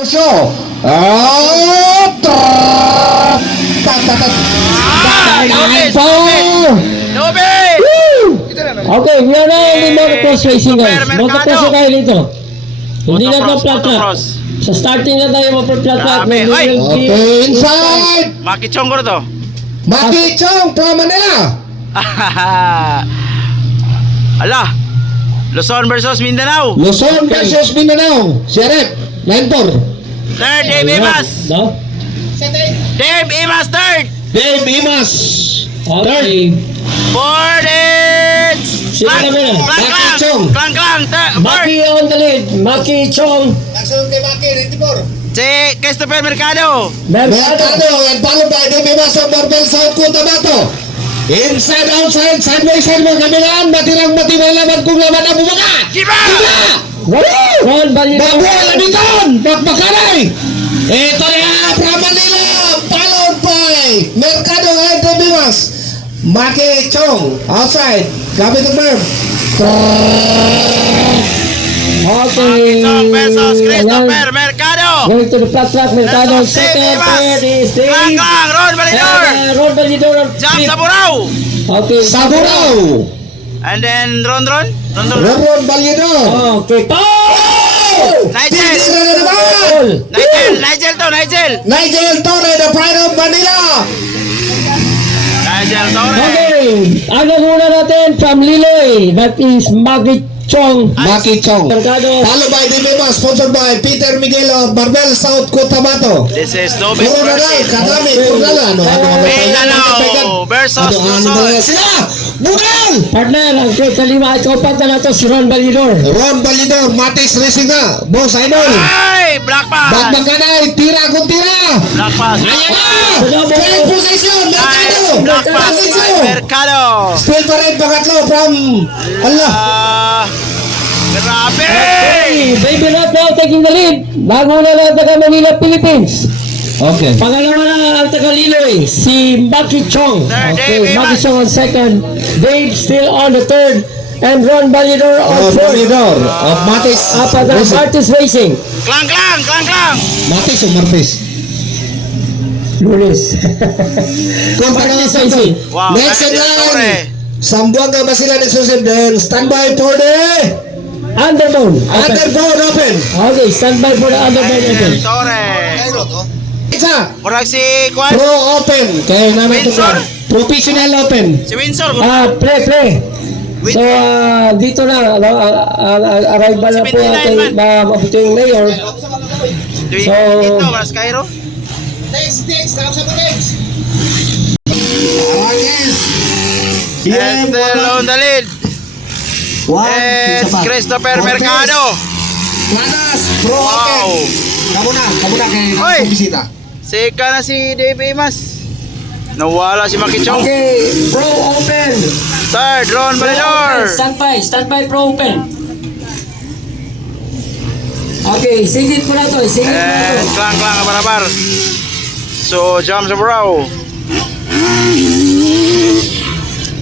Show. Okay, we are now in motocross racing, guys. Motocross na tayo dito. Hindi na ito flat track. Sa starting na tayo mag-flat track. Okay, inside. Makichong ko na to. Maki Chong from Manila. Ala, Luzon versus Mindanao. Luzon versus Mindanao. Sheriff, 9-4. Third, Dave Imas. No? Dave Imas third. Dave Imas. Okay. Fourth is Sino na muna? Klang. Fourth. Maki on the lead. Maki Chong. Nagsunod kay Maki, 94. Si Christopher Mercado. Mercado, and followed by Dave Imas of Barbel South Cotabato. Inside, outside, sideways, kabilaan, matirang matibay laban kung laban ang bumaga. Diba? Ron Balito. Bagwal, Aniton, Bakbakanay. Ito na, from Manila, followed by Mercado and Dave Imas. Maki Chong, outside, gamit ang verb. Okay. Makichong versus Christopher Mercado. Going to the flat track. Mercado Versus second. Dave Imas. Third is Dave. Klang, Ron Validor. Ron Balito. Jam Saburao. Okay. Saburao. And then Ron. Ron Balyedo. Okay. Nigel. Titira na naman. Nigel. Nigel Torre, the pride of Manila. Nigel Torre. Okay. Ano muna natin from Liloy. That is Maki Chong. Maki Chong. Mercado. Followed by Dibema, sponsored by Peter Miguel of Barbel South Cotabato. This is Nobis Puro na lang, versus kadami, puro na lang. Mindanao versus Luzon. Sila! Bugal! Partner, ang kalima at kaupat na nato si Ron Balidor. Ron Balidor, Matis Racing na. Boss Idol. Ay, Black Pass. Bagbaganay, tira kung tira. Black Pass. Ayan na! Third position, Mercado! Black Pass. Position! Mercado. Still pa rin, pangatlo from... Allah! Grabe! Hey, Baby Not now taking the lead. Bago na lang taga Manila, Philippines. Okay. Pangalawa na ang taga Liloy, si Maki Chong. Third, Okay, Dave Maki Imas. Chong on second. Dave still on the third. And Ron Balidor on Ron fourth. Balidor of Matis Apat ang Racing. Martis Racing. Klang. Matis o Martis? Lunes. Martis Racing. Wow. Next in Nigel Torre. line. Sambuanga ba sila nagsusunod? Then standby for the Underbone. underboard open. Okay, standby for the underbone open. Nigel Torre. Isa. Murag si Kwan. Pro open. Kaya namin ito Windsor? professional open. Si Windsor. Play. So, dito na, arrival na po 79 ating man. mabuting mayor. Ito, Mas Cairo. Next. Yes. Still on the lead. Yes, Christopher Mercado. Lanas. Pro Wow. open. Kamu na Oy. kay bisita. Sika na si Dave Imas. Nawala si Makichong. Okay, pro open. Third, Ron Balidor. Standby pro open. Okay, sigit ko na to. And klang barabar. So, jump sa brow.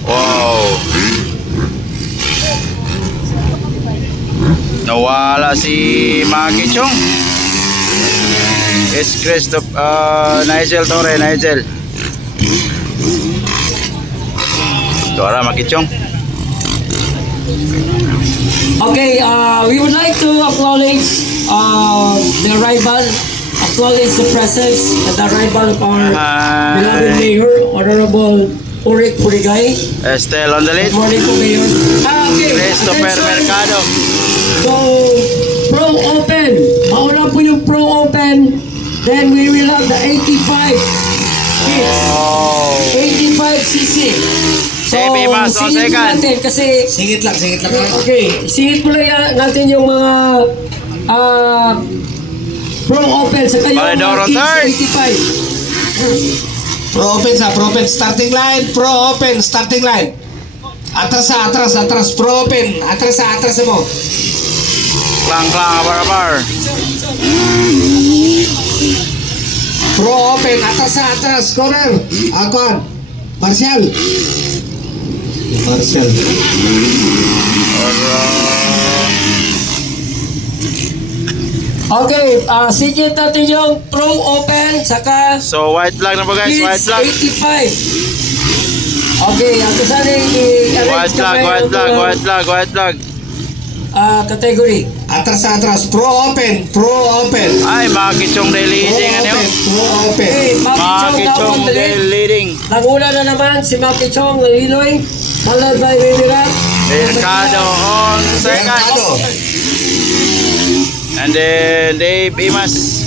Wow. Nawala si Makichong. It's Nigel Torre. Dora Makichong. Okay, we would like to acknowledge the arrival, acknowledge the presence and the arrival of our beloved Mayor, Honorable Ulrich Purigay. Still on the lead. Good morning po, Mayor. Okay. Christopher attention. Mercado. So, Pro Open. Mauna po yung Pro Open. Then we will have the 85 kids. Oh. 85cc. So, Dave Imas on singit second. natin kasi... Singit lang. Okay, singit mo lang natin yung mga Pro Open sa kayo Balidor on third. 85. Pro open starting line. Pro open starting line. Atras, pro open. Atras mo. Klang barabar. Pro open, atras, corner. Akon. Marcial. Okay, sikit natin yung Pro Open, saka So white flag na po guys, white Kids flag. 85. Okay, ako sana White flag, white flag, white flag, white flag. Category. Atras. Pro open. Ay, mga kichong day leading ano yun? Pro open. Okay, Mga Maki kichong Chong na day leading. Nanguna na naman si Maki Chong ng Illinois. Followed by Vivirat. Mercado on second. Mercado. And then Dave Imas.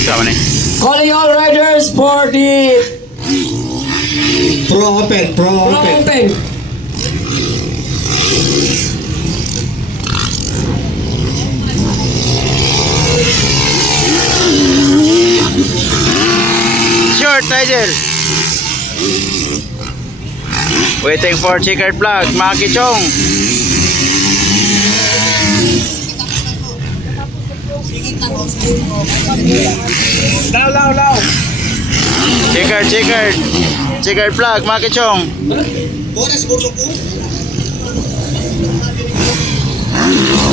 Sama nih. Calling all riders for the Pro open. Pro Open. Short Nigel. Waiting for checkered flag. Maki Chong. Law. Checkered flag. Maki Chong.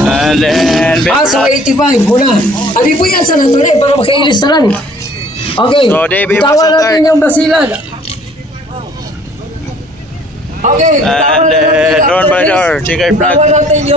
And then So 85 muna. Abi po yan sa natunay para makailis na lang. Okay. So, Davey Bitawan Mas ang natin third. yung basilan. Okay. bitawan And natin then after Ron this, Baidor. Checkered flag. bitawan natin yung